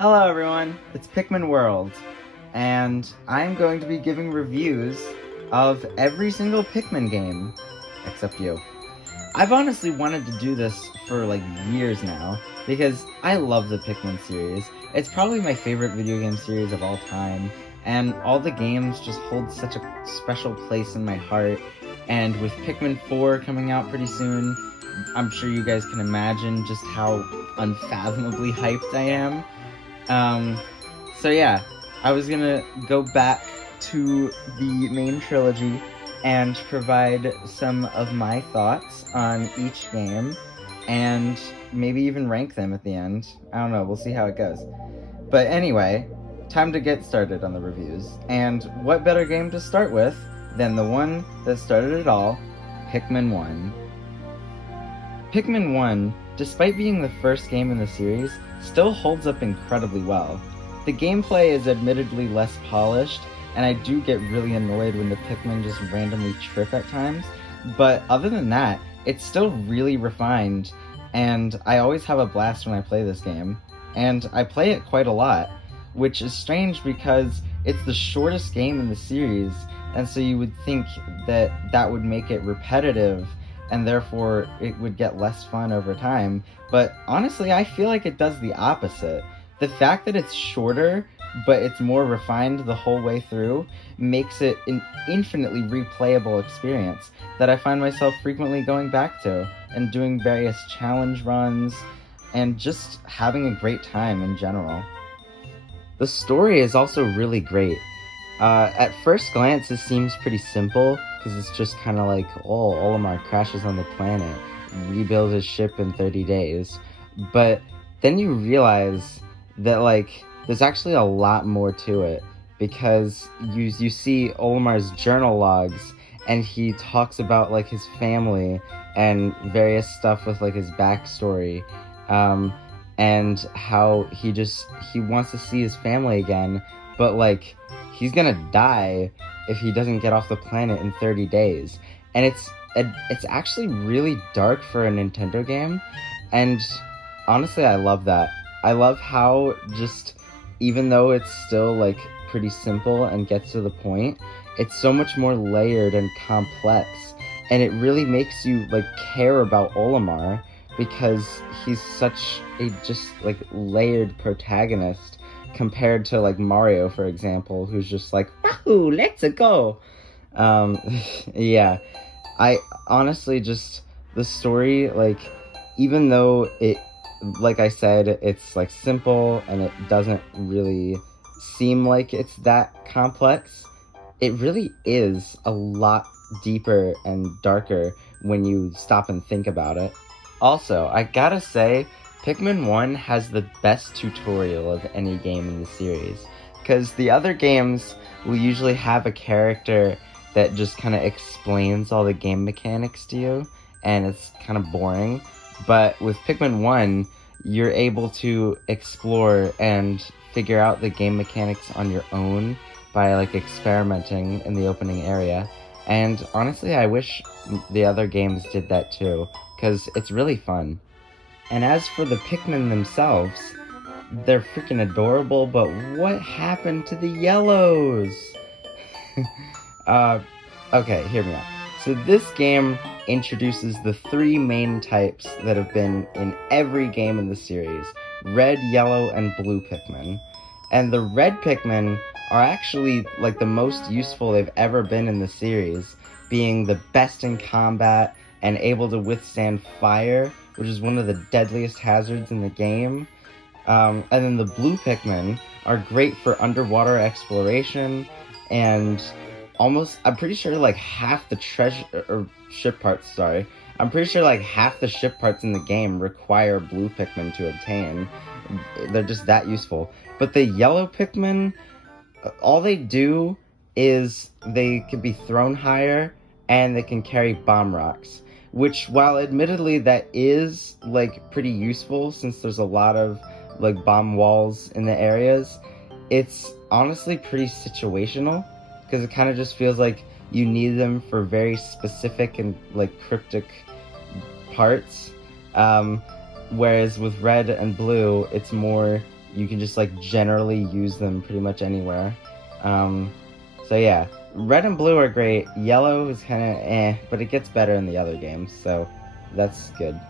Hello everyone, it's Pikmin World, and I'm going to be giving reviews of every single Pikmin game, except you. I've honestly wanted to do this for like years now, because I love the Pikmin series. It's probably my favorite video game series of all time, and all the games just hold such a special place in my heart, and with Pikmin 4 coming out pretty soon, I'm sure you guys can imagine just how unfathomably hyped I am. Um, so yeah, I was gonna go back to the main trilogy and provide some of my thoughts on each game and maybe even rank them at the end. I don't know, we'll see how it goes. But anyway, time to get started on the reviews. And what better game to start with than the one that started it all, Pikmin 1. Pikmin 1, despite being the first game in the series, still holds up incredibly well. The gameplay is admittedly less polished, and I do get really annoyed when the Pikmin just randomly trip at times, but other than that, it's still really refined, and I always have a blast when I play this game, and I play it quite a lot, which is strange because it's the shortest game in the series, and so you would think that that would make it repetitive and therefore it would get less fun over time. But honestly, I feel like it does the opposite. The fact that it's shorter, but it's more refined the whole way through, makes it an infinitely replayable experience that I find myself frequently going back to and doing various challenge runs and just having a great time in general. The story is also really great. At first glance, it seems pretty simple, because it's just kind of like, oh, Olimar crashes on the planet, rebuild his ship in 30 days. But then you realize that, like, there's actually a lot more to it, because you see Olimar's journal logs, and he talks about, like, his family and various stuff with, like, his backstory, and how he wants to see his family again, but, like, he's gonna die if he doesn't get off the planet in 30 days. And it's actually really dark for a Nintendo game, and honestly, I love that. I love how just, even though it's still, like, pretty simple and gets to the point, it's so much more layered and complex, and it really makes you, like, care about Olimar, because he's such a just, like, layered protagonist compared to, like, Mario, for example, who's just like, wahoo, let's go. Um, yeah, I honestly just, the story, like, even though it, like I said, it's, like, simple and it doesn't really seem like it's that complex, it really is a lot deeper and darker when you stop and think about it. Also, I gotta say, Pikmin 1 has the best tutorial of any game in the series, because the other games will usually have a character that just kind of explains all the game mechanics to you, and it's kind of boring. But with Pikmin 1, you're able to explore and figure out the game mechanics on your own by, like, experimenting in the opening area. And honestly, I wish the other games did that too, because it's really fun. And as for the Pikmin themselves, they're freaking adorable, but what happened to the yellows? uh, okay, hear me out. So this game introduces the three main types that have been in every game in the series: red, yellow, and blue Pikmin. And the red Pikmin are actually, like, the most useful they've ever been in the series, being the best in combat and able to withstand fire, which is one of the deadliest hazards in the game. And then the blue Pikmin are great for underwater exploration, and I'm pretty sure, like, half the treasure, or ship parts, sorry. I'm pretty sure, like, half the ship parts in the game require blue Pikmin to obtain. They're just that useful. But the yellow Pikmin, all they do is they can be thrown higher, and they can carry bomb rocks, which, while admittedly that is, like, pretty useful since there's a lot of, like, bomb walls in the areas, it's honestly pretty situational, because it kind of just feels like you need them for very specific and, like, cryptic parts. Whereas with red and blue, it's more you can just like generally use them pretty much anywhere. So yeah, red and blue are great. Yellow is kind of but it gets better in the other games, so that's good.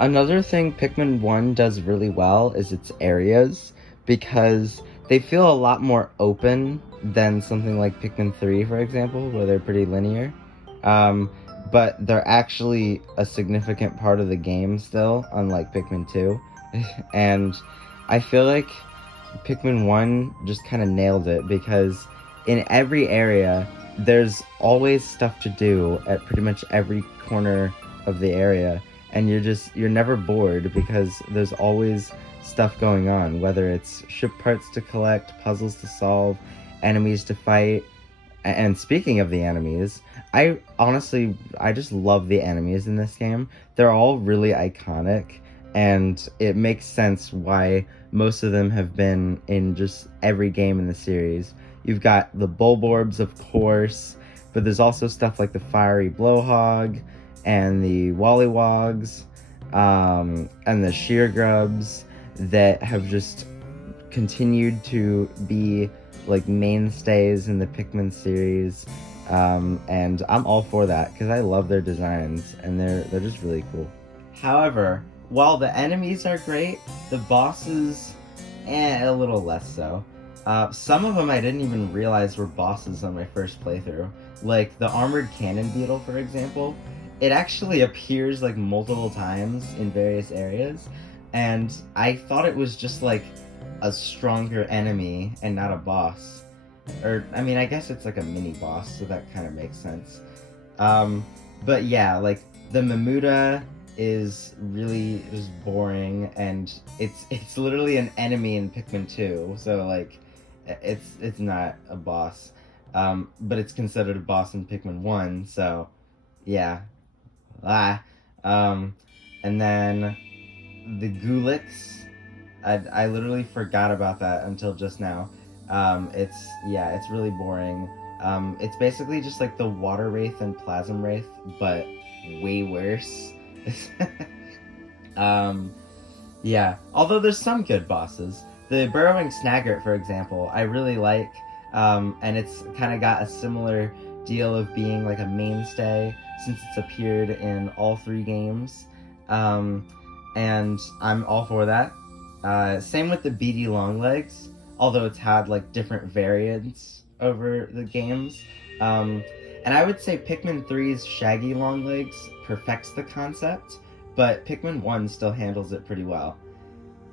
Another thing Pikmin 1 does really well is its areas, because they feel a lot more open than something like Pikmin 3, for example, where they're pretty linear. Um, but they're actually a significant part of the game still, unlike Pikmin 2. And I feel like Pikmin 1 just kind of nailed it, because in every area, there's always stuff to do at pretty much every corner of the area, and you're never bored because there's always stuff going on, whether it's ship parts to collect, puzzles to solve, enemies to fight. And speaking of the enemies, I just love the enemies in this game. They're all really iconic, and it makes sense why most of them have been in just every game in the series. You've got the Bulborbs, of course, but there's also stuff like the Fiery Blowhog, and the Wollywogs, and the Sheargrubs that have just continued to be like mainstays in the Pikmin series, and I'm all for that because I love their designs and they're just really cool. However, while the enemies are great, the bosses, a little less so. Some of them I didn't even realize were bosses on my first playthrough, like the Armored Cannon Beetle, for example. It actually appears like multiple times in various areas, and I thought it was just like a stronger enemy and not a boss. Or, I mean, I guess it's like a mini boss, so that kind of makes sense. But yeah, like the Mamuda is really just boring, and it's literally an enemy in Pikmin 2, so like it's not a boss. But it's considered a boss in Pikmin 1, so yeah. And then the Gulix, I literally forgot about that until just now. It's really boring. It's basically just like the Water Wraith and Plasm Wraith, but way worse. Yeah. Although there's some good bosses. The Burrowing Snaggart, for example, I really like, and it's kind of got a similar deal of being like a mainstay since it's appeared in all 3 games. And I'm all for that. Same with the Beady Longlegs, although it's had like different variants over the games. And I would say Pikmin 3's Shaggy Longlegs perfects the concept, but Pikmin 1 still handles it pretty well.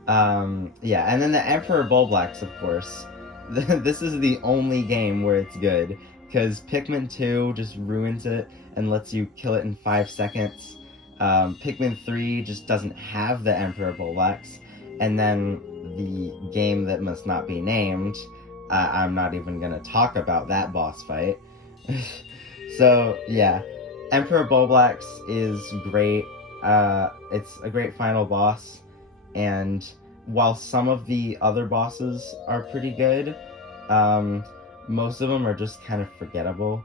Yeah, and then the Emperor Bulblax, of course. This is the only game where it's good, because Pikmin 2 just ruins it and lets you kill it in 5 seconds. Pikmin 3 just doesn't have the Emperor Bulblax. And then the game that must not be named, I'm not even going to talk about that boss fight. So, yeah. Emperor Bulblax is great. It's a great final boss. And while some of the other bosses are pretty good, most of them are just kind of forgettable.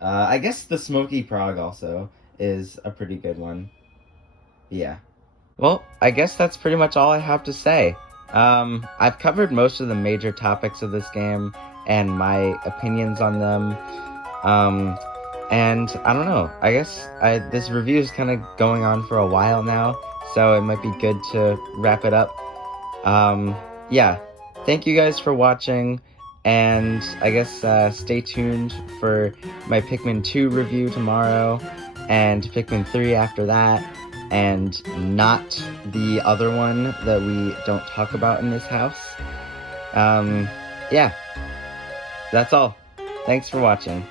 I guess the Smoky Prog also is a pretty good one. Yeah. Well, I guess that's pretty much all I have to say. I've covered most of the major topics of this game and my opinions on them. And I don't know. I guess this review is kind of going on for a while now, so it might be good to wrap it up. Yeah. Thank you guys for watching, and I guess stay tuned for my Pikmin 2 review tomorrow, and Pikmin 3 after that, and not the other one that we don't talk about in this house. Yeah. That's all. Thanks for watching.